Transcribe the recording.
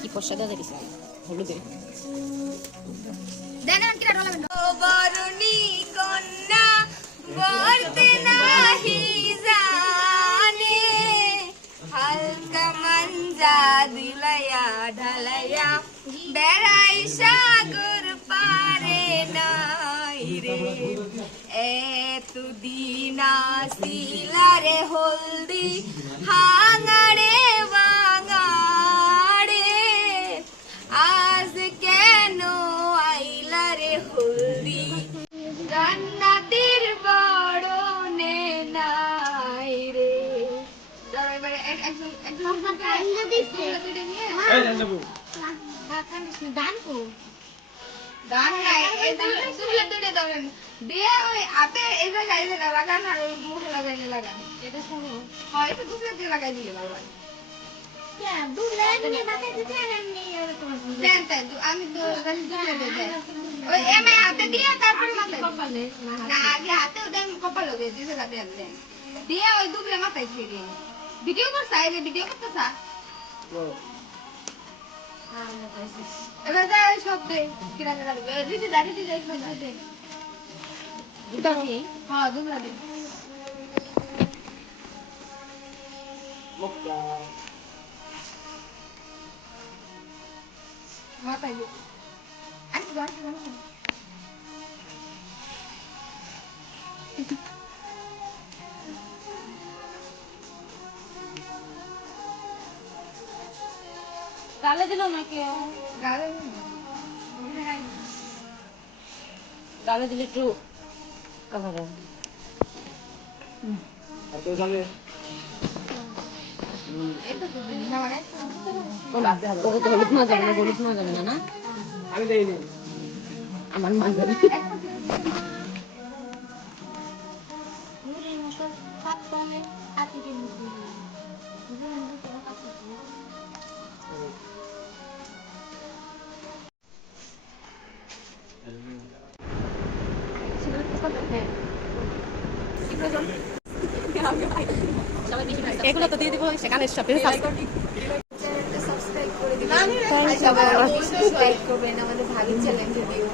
কি পয়সা দিয়ে দিছে হলুদে বরুণী কন্যা বলতে নাহি জানে হালকা মঞ্জা দিলাইয়া ঢালাইয়া বেড়াই সাগর পারে নাই রে এতদিন আসিলারে হলদি হাঙাড়ে বাঙাড়ে আজ কেন আইলা রে হলদি জান্নাতের বড়নে নাই রে গান নাই দিয়ে ওই হাতে এই জায়গায় লাগান আর ওই মুখে লাগাইলে লাগান এটা শুনো হয় এটা দুটো দিয়ে লাগাই দিলে ভালো হয় আমি তো ওই এমএ হাতে দিয়ে তারপরে মাথায় না আগে হাতে ওটা কপালে দিয়ে দিতে দেন দিয়ে ওই দুবলে মাথায় ছেড়ে ভিডিও করছ আইলে ভিডিও করতেছ এবার যা ওই শব্দে কিরা লাগবে দিদি দাঁড়িয়ে দিদি একবার দিদি হ্যাঁ দুবলা দিদি মাথায় আমি গান গালে দিল না কেউ গালে দিলে একটু কাভারে হলুদ মা যাবে না হলুদ মা যাবে না আমি দেইনি আমার মা যাবে এগুলো তো দিয়ে দিব সেখানে সাবস্ক্রাইব করে দিবেন আমাদের ভাবি চ্যালেঞ্জ ভিডিও